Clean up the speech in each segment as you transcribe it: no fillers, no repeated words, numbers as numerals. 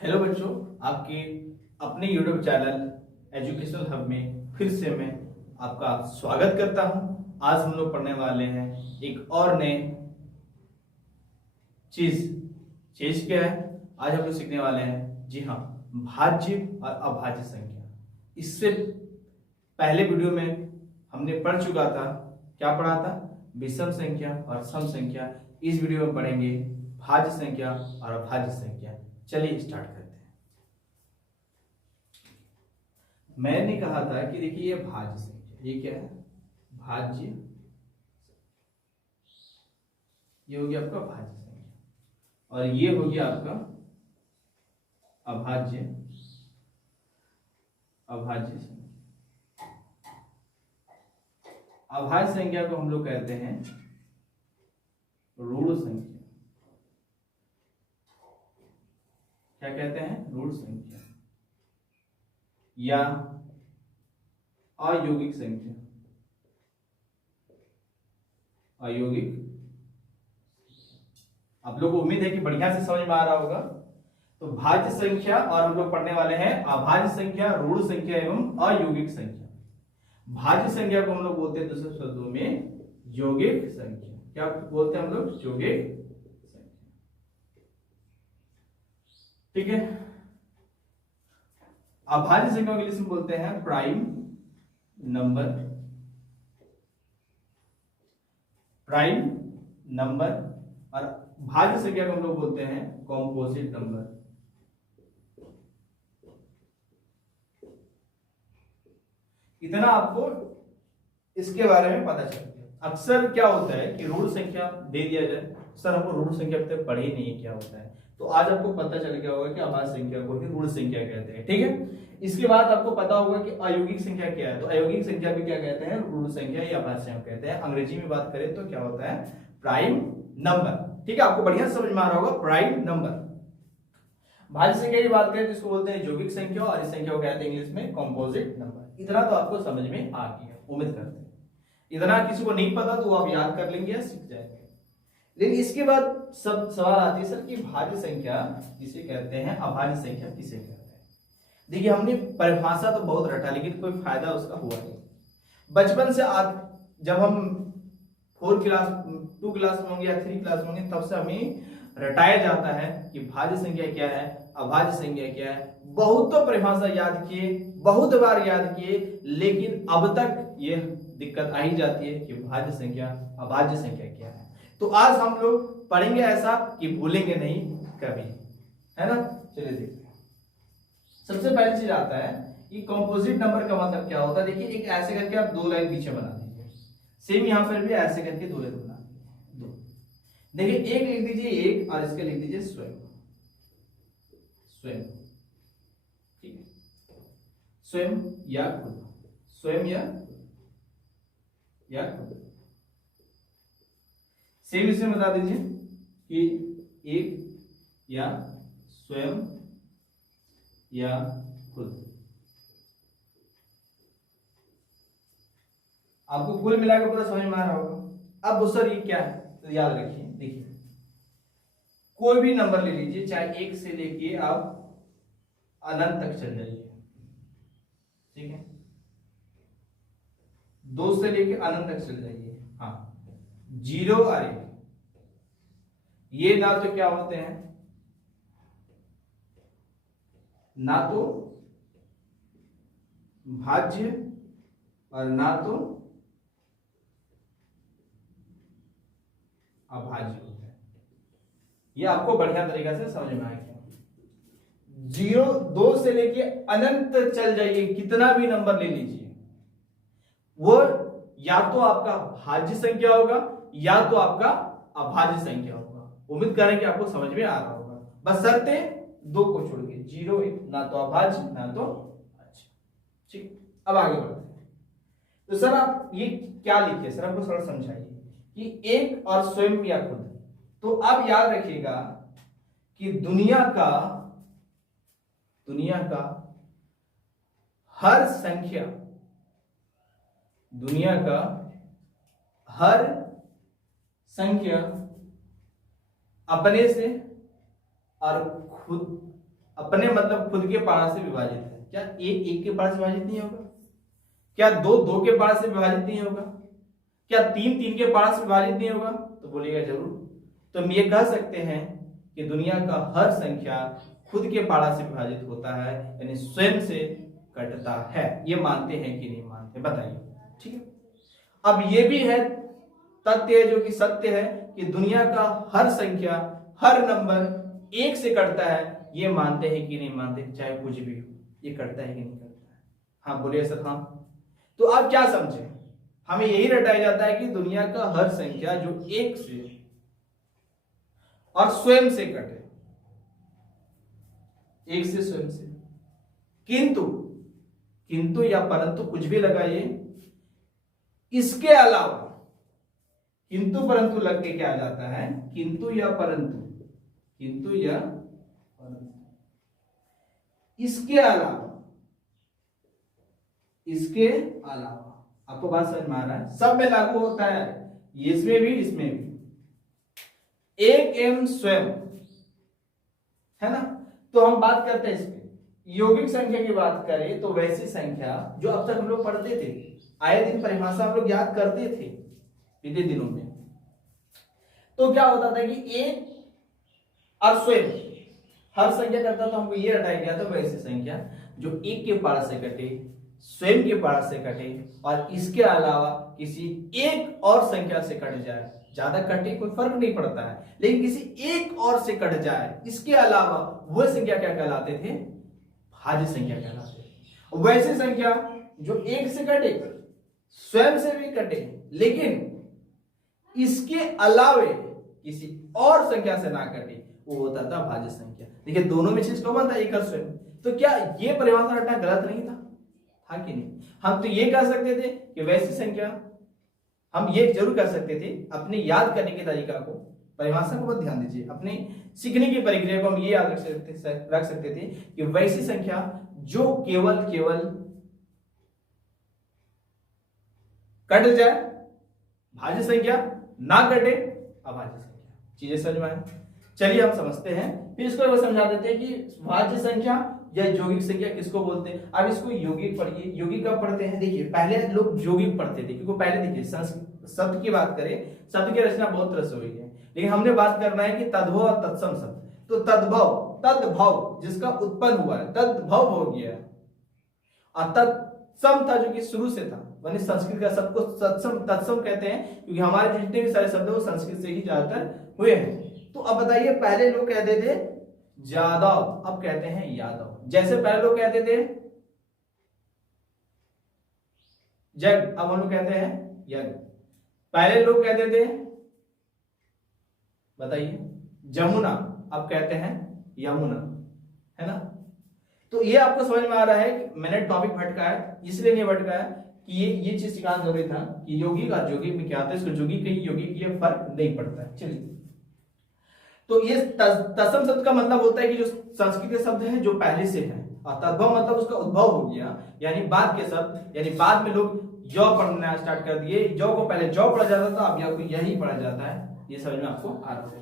Hello बच्चों, आपके अपने यूट्यूब चैनल एजुकेशनल हब में फिर से मैं आपका स्वागत करता हूं। आज हम लोग पढ़ने वाले हैं एक और नए चीज क्या है। आज हम लोग सीखने वाले हैं, जी हाँ, भाज्य और अभाज्य संख्या। इससे पहले वीडियो में हमने पढ़ चुका था, क्या पढ़ा था? विषम संख्या और सम संख्या। इस वीडियो में पढ़ेंगे भाज्य संख्या और अभाज्य संख्या। चलिए स्टार्ट करते हैं। मैंने कहा था कि देखिए ये भाज्य संख्या, ये क्या है? भाज्य, ये हो गया आपका भाज्य संख्या और ये हो गया आपका अभाज्य संख्या। अभाज्य संख्या को हम लोग कहते हैं ऋण संख्या। क्या कहते हैं? ऋण संख्या या अयौगिक संख्या। अयौगिक। आप लोगों को उम्मीद है कि बढ़िया से समझ में आ रहा होगा। तो भाज्य संख्या और हम लोग पढ़ने वाले हैं अभाज्य संख्या, ऋण संख्या एवं अयौगिक संख्या। भाज्य संख्या को हम लोग बोलते हैं दूसरे शब्दों में यौगिक संख्या। क्या बोलते हैं हम लोग? यौगिक संख्या। ठीक है। अभाज्य संख्या को इंग्लिश में बोलते हैं प्राइम नंबर। Prime number. और भाज्य संख्या को हम लोग बोलते हैं कॉम्पोजिट नंबर। इतना आपको इसके बारे में पता चल गया। अक्सर क्या होता है कि ऋण संख्या दे दिया जाए, सर हमको ऋण संख्या अब तक पढ़े ही नहीं है क्या होता है, तो आज आपको पता चल गया होगा कि अभाज्य संख्या को ही ऋण संख्या कहते हैं। ठीक है। इसके बाद आपको पता होगा कि अयौगिक संख्या क्या है। तो अयौगिक संख्या भी क्या कहते हैं? ऋण संख्या या अभाज्य संख्या कहते हैं। अंग्रेजी में बात करें तो क्या होता है? Prime number. ठीक है, आपको बढ़िया समझ में आ रहा होगा, प्राइम नंबर। भाज्य संख्या की बात करें तो इसको बोलते हैं यौगिक संख्या और इस संख्या को कहते हैं इंग्लिश में कॉम्पोजिट नंबर। इतना तो आपको समझ में आ गया, उम्मीद करते हैं। इतना किसी को नहीं पता तो आप याद कर लेंगे या सीख जाएंगे। लेकिन इसके बाद सब सवाल आती है, सर कि भाज्य संख्या किसे कहते हैं, अभाज्य संख्या किसे कहते हैं? देखिए, हमने परिभाषा तो बहुत रटा लेकिन कोई फायदा उसका हुआ नहीं। बचपन से जब हम 4 क्लास 2 क्लास में होंगे या 3 क्लास में होंगे, तब से हमें रटाया जाता है कि भाज्य संख्या क्या है, अभाज्य संख्या क्या है। बहुत तो परिभाषा याद किए, बहुत बार याद किए, लेकिन अब तक ये दिक्कत आ ही जाती है कि भाज्य संख्या अभाज्य संख्या क्या है। तो आज हम लोग पढ़ेंगे ऐसा कि भूलेंगे नहीं कभी, है ना। चलिए देखते हैं। सबसे पहली चीज आता है कि कंपोजिट नंबर का मतलब क्या होता है। देखिए, एक ऐसे करके आप 2 लाइन पीछे बना दीजिए, सेम यहां पर भी ऐसे करके 2 लाइन बना दीजिए। 2 देखिए, एक लिख दीजिए एक और इसके लिख दीजिए स्वयं। स्वयं, ठीक है। स्वयं या खुद, स्वयं या खुद। सेम इसमें बता दीजिए कि एक या स्वयं या खुद। आपको कुल मिलाकर पूरा समझ में आ रहा होगा। अब सर ये क्या है, तो याद रखिए। देखिए, कोई भी नंबर ले लीजिए, चाहे 1 से लेके आप अनंत तक चल जाइए, ठीक है। 2 से लेके अनंत तक चल जाइए। हाँ, 0 और 1 ये ना तो क्या होते हैं, ना तो भाज्य और ना तो अभाज्य होते हैं। ये आपको बढ़िया तरीका से समझ में आ गया। 2 से लेके अनंत चल जाइए, कितना भी नंबर ले लीजिए, वो या तो आपका भाज्य संख्या होगा या तो आपका अभाज्य संख्या होगा। उम्मीद करें कि आपको समझ में आ रहा होगा। बस शर्ते 2 को छोड़ के 0 1, ना तो अभाज्य ना तो भाज्य। ठीक, अब आगे बढ़ते हैं। तो सर आप ये क्या लिखे, सर आपको थोड़ा समझाइए कि एक और स्वयं या खुद। तो अब याद रखिएगा कि दुनिया का हर संख्या, दुनिया का हर संख्या अपने से और खुद अपने मतलब खुद के पारा से विभाजित है। क्या एक एक के पारा से विभाजित नहीं होगा? क्या दो दो के पारा से विभाजित नहीं होगा? क्या तीन तीन के पारा से विभाजित नहीं होगा? तो बोलिएगा जरूर। तो हम ये कह सकते हैं कि दुनिया का हर संख्या खुद के पारा से विभाजित होता है, यानी स्वयं से कटता है। ये मानते हैं कि नहीं मानते, बताइए। ठीक है, अब ये भी है तथ्य जो कि सत्य है कि दुनिया का हर संख्या, हर नंबर एक से कटता है। ये मानते हैं कि नहीं मानते, चाहे कुछ भी हो, ये कटता है कि नहीं करता है? हाँ बोलिए सर। हाँ, तो आप क्या समझे? हमें यही रटाया जाता है कि दुनिया का हर संख्या जो एक से और स्वयं से कटे, एक से स्वयं से, किंतु किंतु या परंतु कुछ भी लगाइए, इसके अलावा किंतु परंतु लग के क्या आ जाता है? किंतु या परंतु, किंतु या परंतु, इसके अलावा, इसके अलावा। आपको बात समझ में आ रहा है? सब में लागू होता है, इसमें भी इसमें भी। एक एवं स्वयं, है ना? तो हम बात करते हैं इसमें यौगिक संख्या की बात करें तो वैसी संख्या जो अब तक हम लोग पढ़ते थे, आए दिन परिभाषा हम लोग याद करते थे बीते दिनों में। तो क्या होता था कि एक और स्वयं हर संख्या करता, तो हमको ये रटाया गया था वैसी संख्या जो एक के पारा से कटे, स्वयं के पारा से कटे और इसके अलावा किसी एक और संख्या से कट जाए। ज्यादा कटे कोई फर्क नहीं पड़ता है, लेकिन किसी एक और से कट जाए, इसके अलावा वह संख्या क्या कहलाते थे? भाज्य संख्या कहलाते थे। वैसी संख्या जो एक से कटे, स्वयं से भी कटे, लेकिन इसके अलावे किसी और संख्या से ना कटे, वो होता था भाज्य संख्या। देखिए दोनों में चीज कॉमन था, एक और स्वयं। तो क्या ये परिभाषा रटना गलत नहीं था? था कि नहीं? हम तो ये कह सकते थे कि वैसी संख्या, हम ये जरूर कर सकते थे अपने याद करने के तरीका को, परिभाषा को बहुत ध्यान दीजिए, अपने सीखने की प्रक्रिया को हम ये याद रख सकते थे कि वैसी संख्या जो केवल कट जाए, भाज्य संख्या, ना कटे अभाज्य संख्या। चीजें समझ में आए? चलिए हम समझते हैं, फिर इसको समझा देते हैं कि भाज्य संख्या या यौगिक संख्या किसको बोलते हैं। अब इसको यौगिक पढ़िए। यौगिक कब पढ़ते हैं? देखिए पहले लोग यौगिक पढ़ते थे, क्योंकि पहले देखिए शब्द की बात करें, शब्द की रचना बहुत तरह से हुई है, लेकिन हमने बात करना है कि तद्भव और तत्सम शब्द। तो तद्भव जिसका उत्पन्न हुआ है, तद्भव हो गया, और तत्सम था जो कि शुरू से था। यानी संस्कृत का शब्द को तत्सम कहते हैं, क्योंकि हमारे जितने भी सारे शब्द है वो संस्कृत से ही ज्यादातर हुए हैं। तो अब बताइए, पहले लोग कहते थे जादव, अब कहते हैं यादव। जैसे पहले लोग कहते थे जग, अब हम लोग कहते हैं यज्ञ। पहले लोग कहते थे, बताइए, जमुना, अब कहते हैं यमुना, है ना? तो ये आपको समझ में आ रहा है कि मैंने टॉपिक भटकाया, इसलिए नहीं भटकाया कि ये चीज सिखाना जरूरी था कि यौगिक और यौगिक में क्या होता है। इसको यौगिक कहीं यौगिक ये फर्क नहीं पड़ता है। चलिए, तो ये तत्सम शब्द का मतलब होता है कि जो संस्कृत के शब्द हैं जो पहले से हैं, और तद्भव मतलब उसका उद्भव हो गया, यानी बाद के शब्द, यानी बाद में लोग जौ पढ़ना स्टार्ट कर दिए। जौ को पहले जौ पढ़ा जाता था, अब आपको यही पढ़ा जाता है। ये समझ में आपको आ रहा है?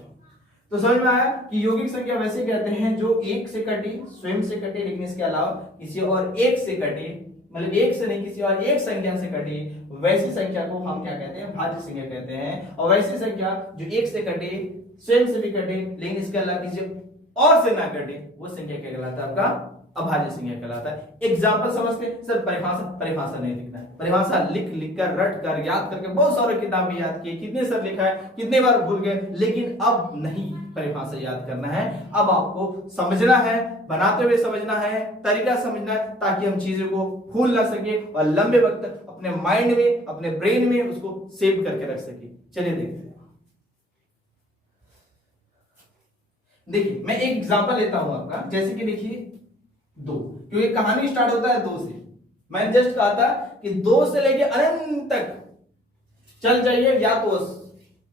तो समझ में आया कि यौगिक संख्या वैसे कहते हैं जो एक से कटे, स्वयं से कटे, लेकिन इसके अलावा किसी और एक से कटे, मतलब एक से नहीं किसी और एक संख्या से कटे, वैसी संख्या को हम क्या कहते हैं? भाज्य संख्या कहते हैं। और वैसी संख्या जो एक से कटे, स्वयं से भी कटे, लेकिन इसके अलावा किसी और से ना कटे, वो संख्या क्या कहलाता है? आपका अभाज्य संख्या कहलाता है। एग्जाम्पल समझते? सर परिभाषा नहीं लिखना है। परिभाषा लिख कर, रट कर, याद करके बहुत सारे किताब में याद किए, कितने सर लिखा है, कितने बार भूल गए, लेकिन अब नहीं परिभाषा याद करना है। अब आपको समझना है, बनाते हुए समझना है, तरीका समझना है, ताकि हम चीजों को भूल ना सके और लंबे वक्त तक अपने माइंड में, अपने ब्रेन में उसको सेव करके रख सके। चलिए देखते हैं। देखिए मैं एक एग्जांपल लेता हूं आपका, जैसे कि देखिए 2, क्योंकि कहानी स्टार्ट होता है 2 से। मैंने जस्ट कहा था कि 2 से लेके अनंत तक चल जाइए, या तो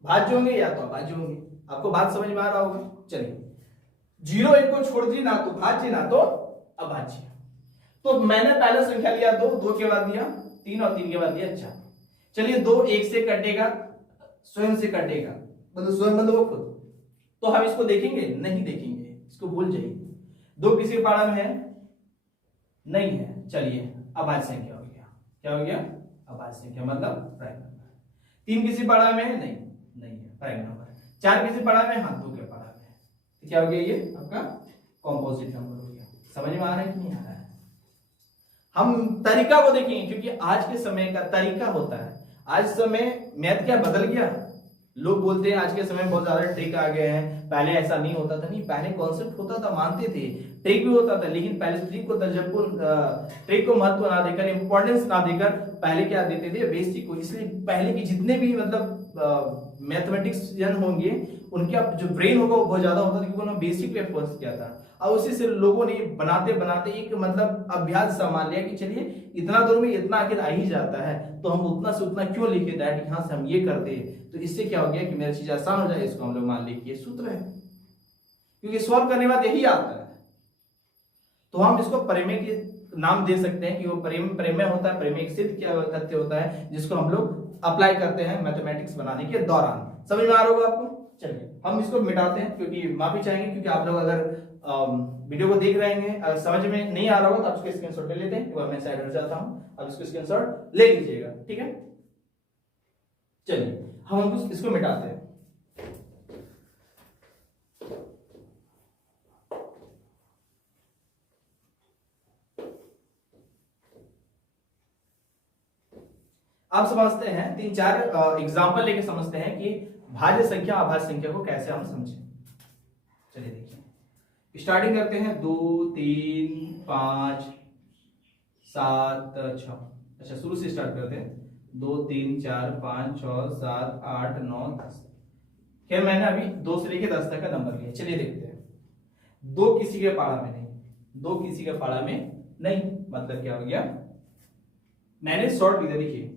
भाज्य होंगे या तो अभाज्य होंगे। आपको बात समझ में आ रहा होगा? चलिए, 0 1 को छोड़ दी, ना तो भाज्य ना तो अभाज्य। तो मैंने पहला संख्या लिया 2 के बाद दिया 3 और 3 के बाद दिया 4। चलिए 2 1 से कटेगा, स्वयं से कटेगा, मतलब स्वयं मतलब वो खुद। तो हम इसको देखेंगे? नहीं देखेंगे, इसको भूल जाइए। दो किसी पाड़ा में है? नहीं है। चलिए अभाज्य संख्या हो गया। क्या हो गया? अभाज्य संख्या मतलब प्राइम नंबर। तीन किसी पाड़ा में है? नहीं, नहीं है, प्राइम नंबर। चार किसी पाड़ा में? हाँ, दो के पाड़ा में। तो क्या हो गया? ये आपका कॉम्पोजिट नंबर हो गया। समझ में आ रहा है कि नहीं आ रहा है? हम तरीका को देखेंगे, क्योंकि आज के समय का तरीका होता है। आज समय मैथ क्या बदल गया? लोग बोलते हैं आज के समय बहुत ज्यादा ट्रिक आ गए हैं, पहले ऐसा नहीं होता था। नहीं, पहले कॉन्सेप्ट होता था, मानते थे, ट्रिक भी होता था, लेकिन पहले ट्रिक को महत्व ना देकर, इंपॉर्टेंस ना देकर पहले क्या देते थे? बेसिक को। इसलिए पहले के जितने भी मतलब मैथमेटिक्सियन होंगे, उनका जो ब्रेन होगा वो बहुत ज्यादा होता था, क्योंकि उन्होंने बेसिक पे फोकस किया था। और उसी से लोगों ने बनाते बनाते एक मतलब अभ्यास मान लिया कि चलिए इतना दूर में इतना आखिर आ ही जाता है, तो हम उतना से उतना क्यों लिखे दैट यहां से हम ये कर दे, तो इससे क्या हो गया कि मेरा चीज आसान हो जाए। इसको हम लोग मान लें कि ये सूत्र है, क्योंकि सॉल्व करने के बाद यही आता है। तो हम इसको परिमेय के नाम दे सकते हैं कि वो परिमेय होता है। परिमेय सिद्ध क्या तथ्य होता है जिसको हम लोग अप्लाई करते हैं मैथमेटिक्स बनाने के दौरान। समझ में आ रहा होगा आपको? चलिए हम इसको मिटाते हैं, क्योंकि माफी चाहेंगे, क्योंकि आप लोग अगर वीडियो को देख रहे हैं, अगर समझ में नहीं आ रहा होगा तो आप इसको स्क्रीनशॉट ले लेते हैं। मैं साइड हो जाता हूं, अब इसको स्क्रीनशॉट ले लीजिएगा, ठीक है? चलिए हम इसको मिटाते हैं। आप समझते हैं, तीन चार एग्जांपल लेके समझते हैं कि भाज्य संख्या अभाज्य संख्या को कैसे हम समझें। चलिए देखिए, स्टार्टिंग करते हैं 2 3 5 7 6। अच्छा, शुरू से स्टार्ट करते हैं। 2 3 4 5 6 7 8 9 10। खैर मैंने अभी 2 से लेके 10 तक का नंबर लिया। चलिए देखते हैं। दो किसी के पाड़ा में नहीं, दो किसी के पाड़ा में नहीं मतलब क्या हो गया? मैंने शॉर्ट लिया। देखिए,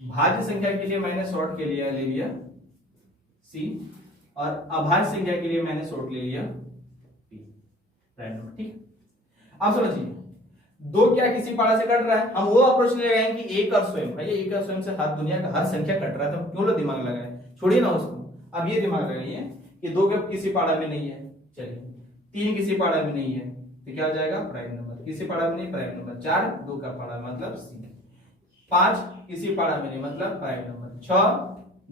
भाज्य संख्या के लिए मैंने शॉर्ट के लिए ले लिया सी, और अभाज्य संख्या के लिए मैंने शॉर्ट ले लिया पी, रैंडम। ठीक, आप समझिए, दो क्या किसी पाड़ा से कट रहा है, हम वो अप्रोच ले रहे हैं कि एक और स्वयं। भाई एक और स्वयं से हर दुनिया का हर संख्या कट रहा है, तो क्यों लो दिमाग लगाए? छोड़िए ना उसको। अब ये दिमाग लगाइए कि दो का किसी पाड़ा में नहीं है। चलिए, तीन किसी पाड़ा में नहीं है, तो क्या हो जाएगा? Prime number. किसी पाड़ा में नहीं, प्राइम नंबर। चार दो का पाड़ा मतलब सी। पांच किसी पाड़ा में नहीं मतलब प्राइम नंबर। छह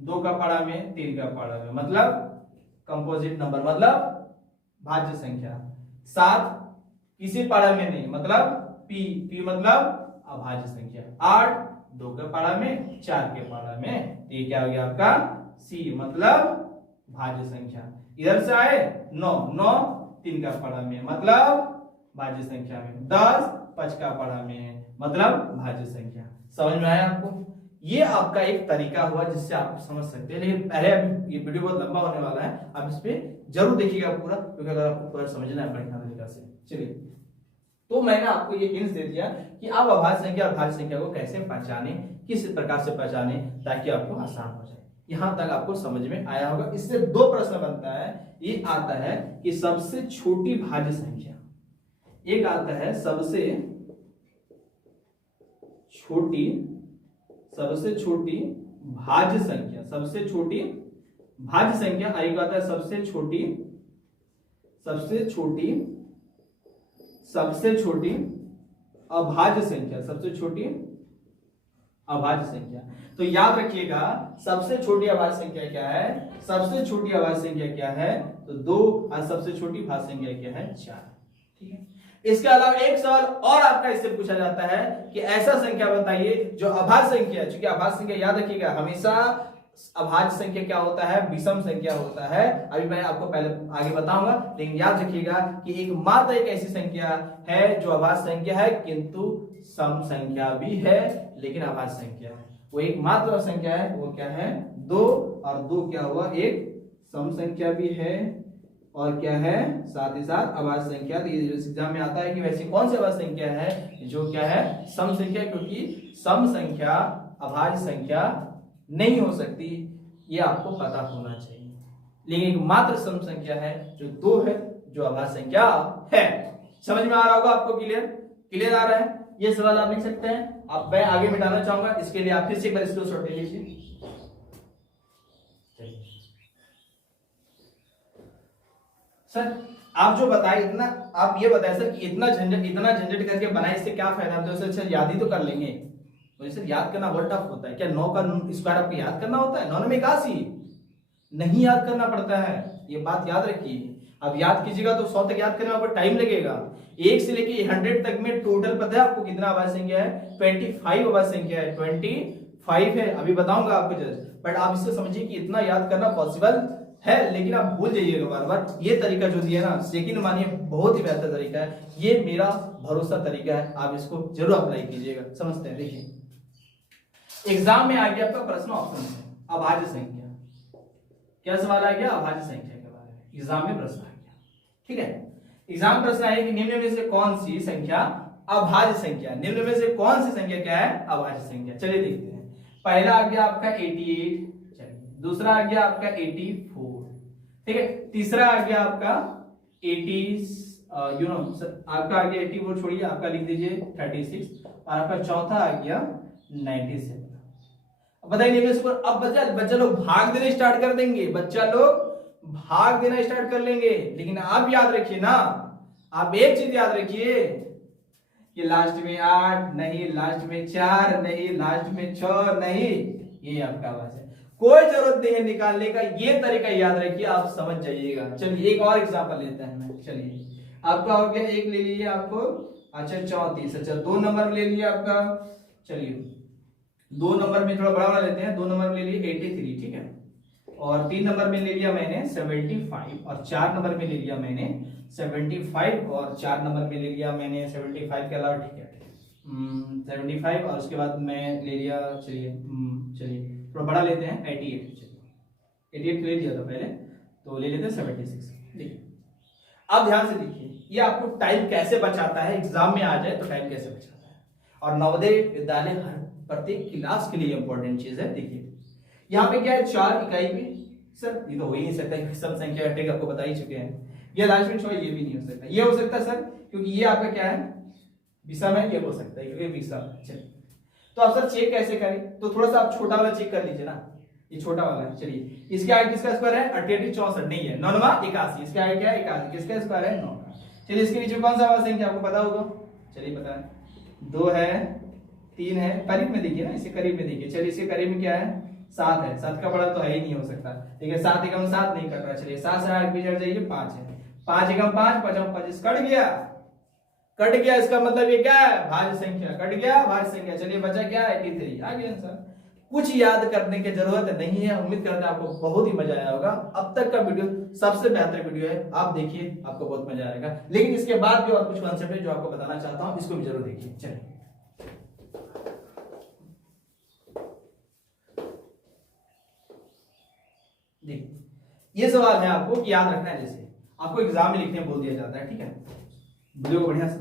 दो का पाड़ा में, तीन का पाड़ा में मतलब कंपोजिट नंबर मतलब भाज्य संख्या। सात किसी पाड़ा में नहीं मतलब पी, पी मतलब अभाज्य संख्या। आठ दो के पाड़ा में, चार के पाड़ा में, ये क्या हो गया आपका? सी मतलब भाज्य संख्या। इधर से आए 9, 9 तीन का पाड़ा में मतलब भाज्य संख्या में। 10 पांच का पाड़ा में मतलब भाज्य संख्या। समझ में आया आपको? ये आपका एक तरीका हुआ जिससे आप समझ सकते हैं। लेकिन पहले अभी ये वीडियो बहुत लंबा होने वाला है, आप इस पे जरूर देखिएगा पूरा, क्योंकि अगर आपको पूरा समझना है बढ़िया तरीका से। चलिए, तो मैंने आपको ये हिंट्स दे दिया कि आप अभाज्य संख्या और भाज्य संख्या को कैसे पहचाने, किस प्रकार से पहचाने, ताकि आपको आसान हो जाए। यहां तक आपको समझ में आया होगा। इससे दो प्रश्न बनता है। ये आता है कि सबसे छोटी भाज्य संख्या, एक आता है सबसे छोटी भाज्य संख्या, सबसे छोटी भाज्य संख्या। एक आता है सबसे छोटी अभाज्य संख्या, सबसे छोटी अभाज्य संख्या। तो याद रखिएगा, सबसे छोटी अभाज्य संख्या क्या है? सबसे छोटी अभाज्य संख्या क्या है? तो 2, और सबसे छोटी भाज्य संख्या क्या है? 4। ठीक है। इसके अलावा एक सवाल और आपका इससे पूछा जाता है कि ऐसा संख्या बताइए जो अभाज्य संख्या है। क्योंकि अभाज्य संख्या याद रखिएगा, हमेशा अभाज्य संख्या क्या होता है? विषम संख्या होता है। अभी मैं आपको पहले आगे बताऊंगा, लेकिन याद रखिएगा कि एकमात्र एक ऐसी संख्या है जो अभाज्य संख्या है किंतु सम संख्या भी है, लेकिन अभाज्य संख्या है। वो एकमात्र संख्या है, वो क्या है? 2, और 2 क्या हुआ? एक सम संख्या भी है, और क्या है? साथ ही साथ अभाज्य संख्या। तो ये एग्जाम में आता है कि वैसी कौन सी अभाज्य संख्या है जो क्या है? सम संख्या, क्योंकि सम संख्या अभाज्य संख्या नहीं हो सकती, ये आपको पता होना चाहिए। लेकिन एक मात्र सम संख्या है जो 2 है, जो अभाज्य संख्या है। समझ में आ रहा होगा आपको? क्लियर आ रहा है? ये सवाल आप लिख सकते हैं। अब मैं आगे मिटाना चाहूंगा, इसके लिए आप फिर से एक बार स्क्रीनशॉट ले लीजिए। सर आप जो बताए इतना, आप ये बताए सर कि इतना झंझट करके बनाए, इससे क्या फायदा, तो सर याद ही तो कर लेंगे। तो सर याद करना बहुत टफ होता है क्या? 9 का स्क्वायर आपको याद करना होता है? 9 में 81 नहीं याद करना पड़ता है, ये बात याद रखिए। अब याद कीजिएगा तो 100 तक याद करने में आपको टाइम लगेगा। 1 से लेके 100 तक में टोटल पता है आपको कितना अभाज्य संख्या है? 25 अभाज्य संख्या है, 25 है, अभी बताऊंगा आपको जज। बट आप इससे समझिए कि इतना याद करना पॉसिबल है, लेकिन आप भूल जाइएगा बार बार। ये तरीका जो दिया ना, यकीन मानिए बहुत ही बेहतर तरीका है, ये मेरा भरोसा तरीका है, आप इसको जरूर अप्लाई कीजिएगा। समझते हैं, देखिए एग्जाम में आ गया आपका प्रश्न ऑप्शन है अभाज्य संख्या। क्या सवाल आ गया? अभाज्य संख्या के बारे में एग्जाम में प्रश्न आ गया। ठीक है, एग्जाम प्रश्न आया कि निम्न में से कौन सी संख्या अभाज्य संख्या, निम्न में से कौन सी संख्या क्या है? अभाज्य संख्या। चलिए देखते हैं। पहला आ गया आपका 88, दूसरा आ गया आपका 84, ठीक है, तीसरा आ गया आपका 80 आपका आ गया 84, छोड़िए आपका लिख दीजिए 36, और आपका चौथा आ गया 97। अब बताइए, अब बच्चा लोग भाग देना स्टार्ट कर देंगे, बच्चा लोग भाग देना स्टार्ट कर लेंगे, लेकिन आप याद रखिए ना, आप एक चीज याद रखिए कि लास्ट में 8 नहीं, लास्ट में 4 नहीं, लास्ट में 6 नहीं, ये आपका आवाज है। कोई जरूरत नहीं है निकालने का, ये तरीका याद रखिए, आप समझ जाइएगा। चलिए एक और एग्जांपल लेते हैं मैं। चलिए आपका हो गया, एक ले लीजिए आपको, अच्छा 34, अच्छा 2 नंबर में ले लिया आपका, चलिए 2 नंबर में थोड़ा बड़ा लेते हैं, 2 नंबर में ले लिए 83, ठीक है, और 3 नंबर में ले लिया मैंने 75, और 4 नंबर में ले लिया मैंने 75, और 4 नंबर में ले लिया मैंने 75 के अलावा, ठीक है 75, और उसके बाद मैं ले लिया, चलिए थोड़ा बड़ा लेते हैं 88, चलिए 88 ले लिया था पहले, तो ले लेते हैं 76। देखिए अब ध्यान से देखिए, ये आपको टाइम कैसे बचाता है, एग्जाम में आ जाए तो टाइम कैसे बचाता है, और नवोदय विद्यालय हर प्रत्येक क्लास के लिए इंपॉर्टेंट चीज है। देखिए यहाँ पे क्या है, 4 इकाई पे, सर ये तो हो ही नहीं सकता कि सब संख्या घटेगा, आपको बता ही चुके हैं। ये लास्ट में 6, ये भी नहीं हो सकता, ये हो सकता है सर, क्योंकि ये आपका क्या है, विषम है, ये हो सकता है क्योंकि विषम। चलिए तो आप सर चेक कैसे करें, तो थोड़ा सा आप छोटा वाला चेक कर लीजिए ना, ये छोटा वाला है। चलिए इसके आगे किसका स्क्वायर है? 88, 64 नहीं है, 9 81, इसके आगे क्या है? 81, किसका स्क्वायर है? 9 का। चलिए इसके नीचे कौन सा अभाज्य संख्या आपको पता होगा? चलिए बताएं, 2 है, 3 है, करीब में देखिए ना, इसके करीब में देखिए। चलिए इसके करीब में क्या है? 7 है, 7 का बड़ा तो है ही नहीं हो सकता, ठीक है, 7 एकम 7 नहीं कट रहा। चलिए 7 से 8 पीछे हट जाइए, 5 है, 5 एकम 5, 5 एकम 25 कट गया, कट गया, इसका मतलब ये क्या है? भाज्य संख्या, कट गया भाज्य संख्या। चलिए बचा क्या? 83, आ गया आंसर। कुछ याद करने की जरूरत नहीं है। उम्मीद करता है आपको बहुत ही मजा आया होगा। अब तक का वीडियो सबसे बेहतर वीडियो है, आप देखिए, आपको बहुत मजा आएगा। लेकिन इसके बाद भी और कुछ कॉन्सेप्ट है जो आपको बताना चाहता हूं, इसको भी जरूर देखिए। चलिए देखिए, ये सवाल है आपको कि याद रखना है, जैसे आपको एग्जाम में लिखने बोल दिया जाता है, ठीक है, वीडियो को बढ़िया से